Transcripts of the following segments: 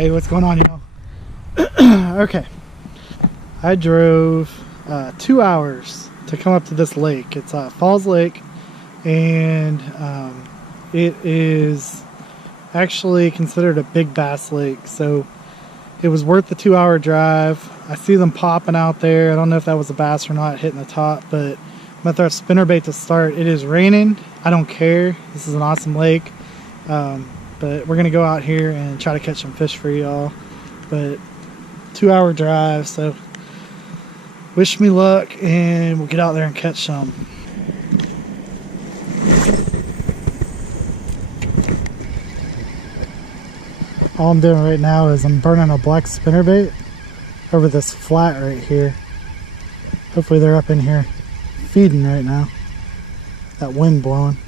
Hey, what's going on, y'all? Okay, I drove 2 hours to come up to this lake. It's Falls Lake, and it is actually considered a big bass lake, so it was worth the 2-hour drive. I see them popping out there. I don't know if that was a bass or not hitting the top, but I'm gonna throw a spinnerbait to start. It is raining. I don't care. This is an awesome lake. But we're gonna go out here and try to catch some fish for y'all. But 2-hour drive, so wish me luck and we'll get out there and catch some. All I'm doing right now is I'm burning a black spinnerbait over this flat right here. Hopefully they're up in here feeding right now. That wind blowing.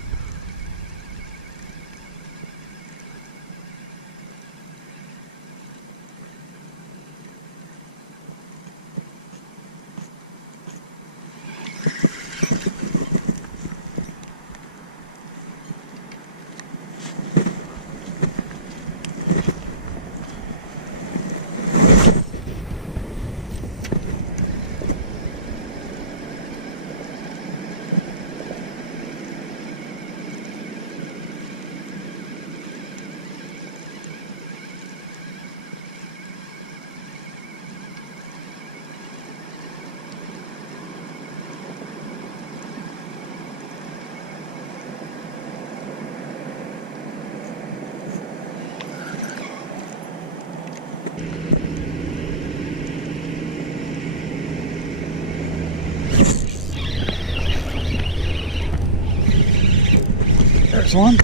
There's one.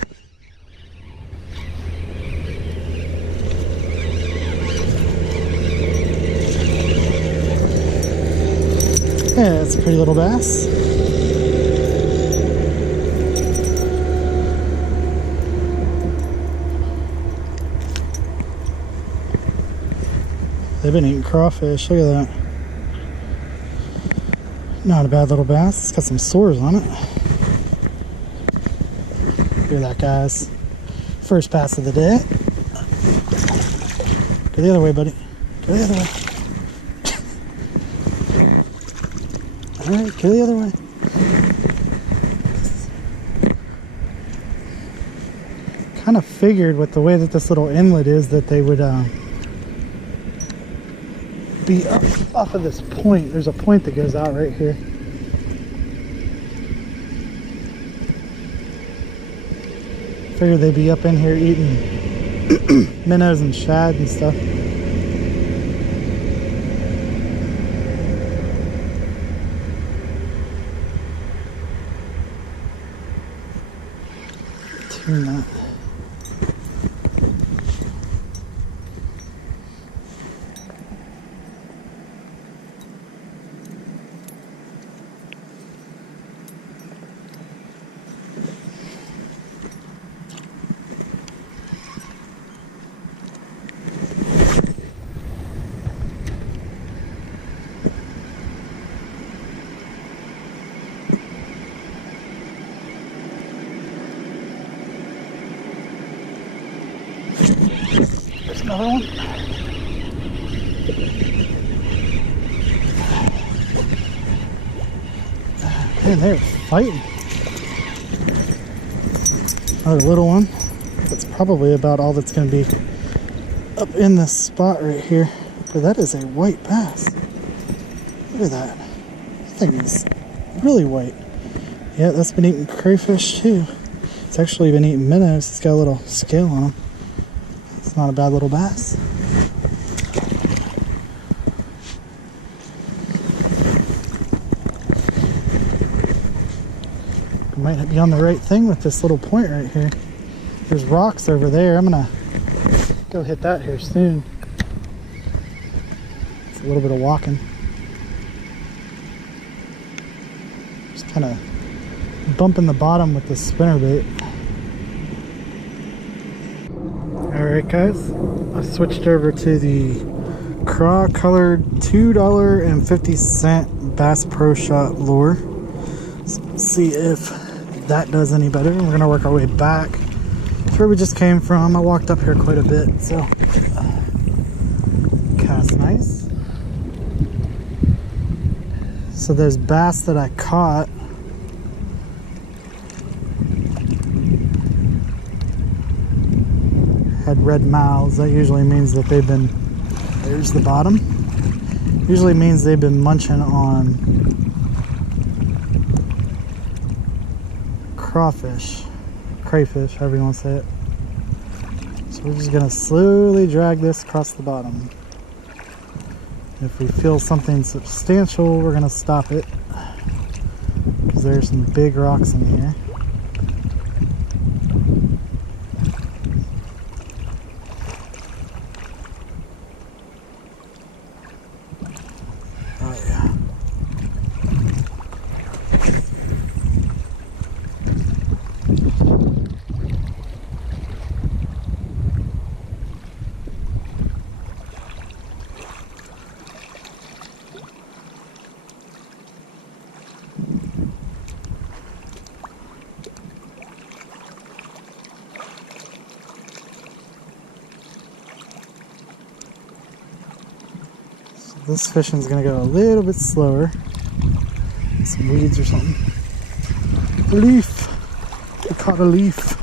Yeah, it's a pretty little bass. They've been eating crawfish. Look at that. Not a bad little bass. It's got some sores on it. Look at that, guys. First bass of the day. Go the other way, buddy. Go the other way. Alright, go the other way. Kind of figured with the way that this little inlet is that they would be up off of this point. There's a point that goes out right here. Figured they'd be up in here eating minnows and shad and stuff. Tune that. There's another one. Man, they're fighting. Another little one. That's probably about all that's going to be up in this spot right here. But that is a white bass. Look at that. That thing is really white. Yeah, that's been eating crayfish too. It's actually been eating minnows. It's got a little scale on them. It's not a bad little bass. I might be on the right thing with this little point right here. There's rocks over there. I'm gonna go hit that here soon. It's a little bit of walking. Just kind of bumping the bottom with the spinnerbait. Alright guys, I switched over to the craw colored $2.50 Bass Pro Shot lure. Let's see if that does any better. We're gonna work our way back to where we just came from. I walked up here quite a bit, so bass, nice. So those bass that I caught had red mouths. That usually means that they've been, there's the bottom. Usually means they've been munching on crawfish, crayfish, however you want to say it. So we're just gonna slowly drag this across the bottom. If we feel something substantial, we're gonna stop it, because there's some big rocks in here. Oh yeah. This fishing's gonna go a little bit slower. Some weeds or something. A leaf. We caught a leaf.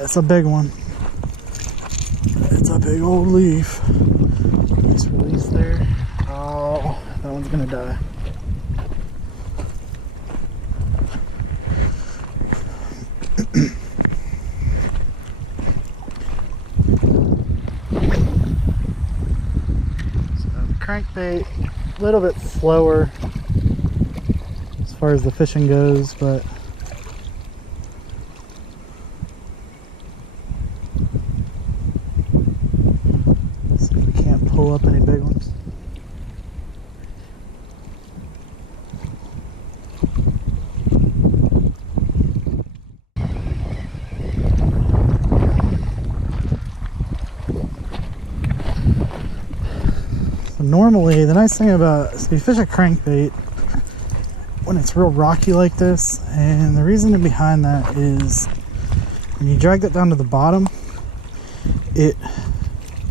It's a big one. It's a big old leaf. Nice release there. Oh, that one's gonna die. Crankbait, a little bit slower as far as the fishing goes, but let's see if we can't pull up any big ones. Normally, the nice thing about, so you fish a crankbait when it's real rocky like this, and the reason behind that is when you drag that down to the bottom, it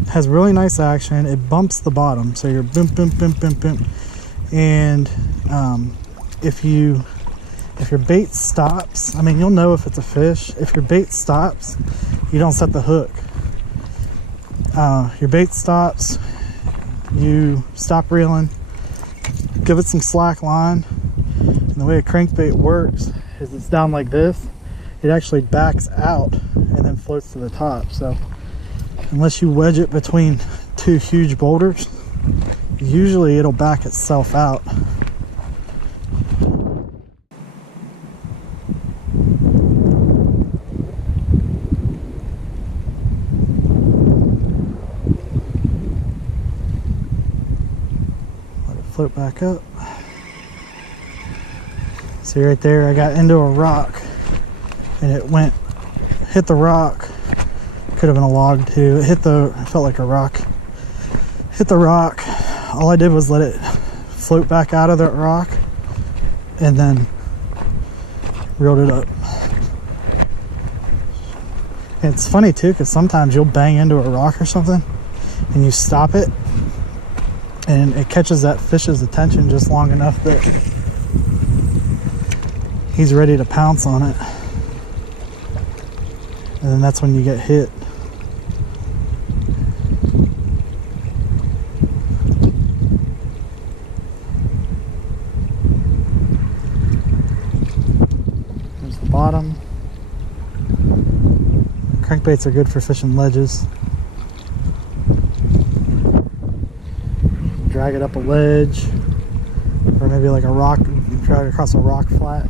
has really nice action. It bumps the bottom, so you're boom, boom, boom, boom, boom. And if your bait stops, I mean, you'll know if it's a fish. If your bait stops, you don't set the hook. Your bait stops, you stop reeling, give it some slack line, and the way a crankbait works is it's down like this. It actually backs out and then floats to the top. So unless you wedge it between two huge boulders, usually it'll back itself out. Float back up. See right there, I got into a rock and it hit the rock. Could have been a log too. It felt like a rock. Hit the rock. All I did was let it float back out of that rock and then reeled it up. And it's funny too, because sometimes you'll bang into a rock or something and you stop it, and it catches that fish's attention just long enough that he's ready to pounce on it. And then that's when you get hit. There's the bottom. Crankbaits are good for fishing ledges. Drag it up a ledge, or maybe like a rock, drag it across a rock flat.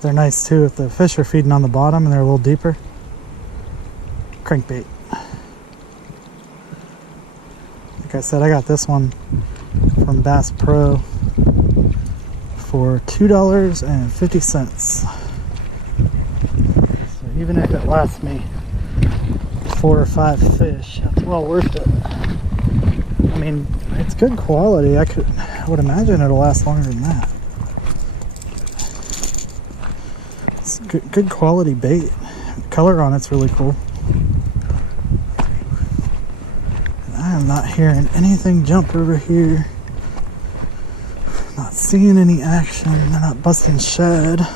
They're nice too if the fish are feeding on the bottom and they're a little deeper. Crankbait. Like I said, I got this one from Bass Pro for $2.50. So even if it lasts me 4 or 5 fish, it's well worth it. I mean, it's good quality. I would imagine it'll last longer than that. Good quality bait. The color on it's really cool. And I am not hearing anything jump over here. Not seeing any action. They're not busting shad.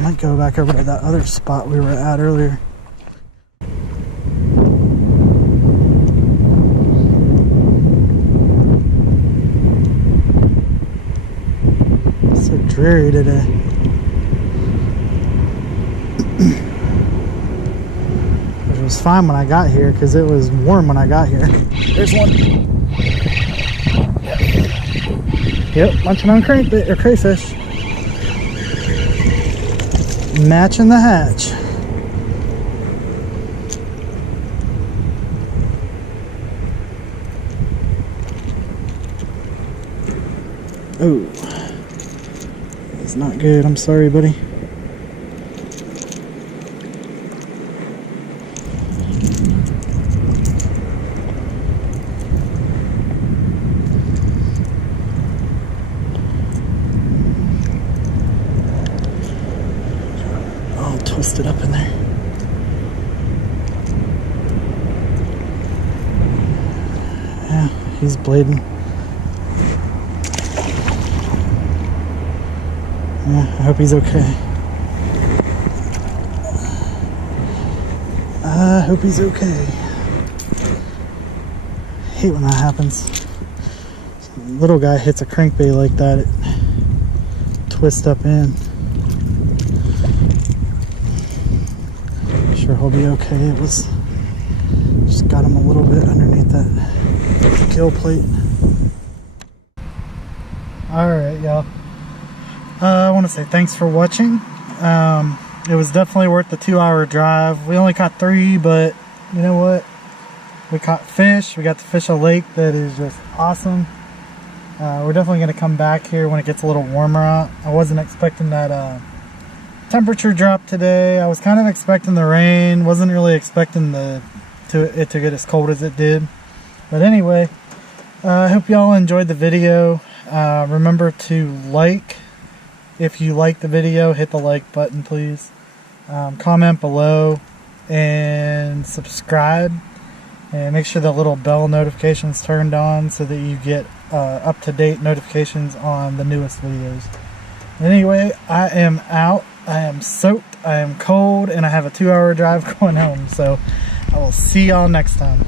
Might go back over to that other spot we were at earlier. So dreary today. Which was fine when I got here because it was warm when I got here. There's one. Yep, munching on crankbait or crayfish. Matching the hatch. Oh, that's not good. I'm sorry, buddy. Twisted up in there. Yeah, he's bleeding. Yeah, I hope he's okay. I hope he's okay. I hate when that happens. Little guy hits a crankbait like that, it twists up in. Sure he'll be okay. It was just got him a little bit underneath that gill plate. Alright, y'all. I want to say thanks for watching. It was definitely worth the 2-hour drive. We only caught 3, but you know what? We caught fish. We got to fish a lake that is just awesome. We're definitely going to come back here when it gets a little warmer out. I wasn't expecting that temperature drop today. I was kind of expecting the rain. Wasn't really expecting it to get as cold as it did. But anyway, I hope y'all enjoyed the video. Remember to like. If you like the video, hit the like button, please. Comment below and subscribe. And make sure the little bell notification's turned on so that you get up-to-date notifications on the newest videos. Anyway, I am out. I am soaked, I am cold, and I have a 2-hour drive going home. So I will see y'all next time.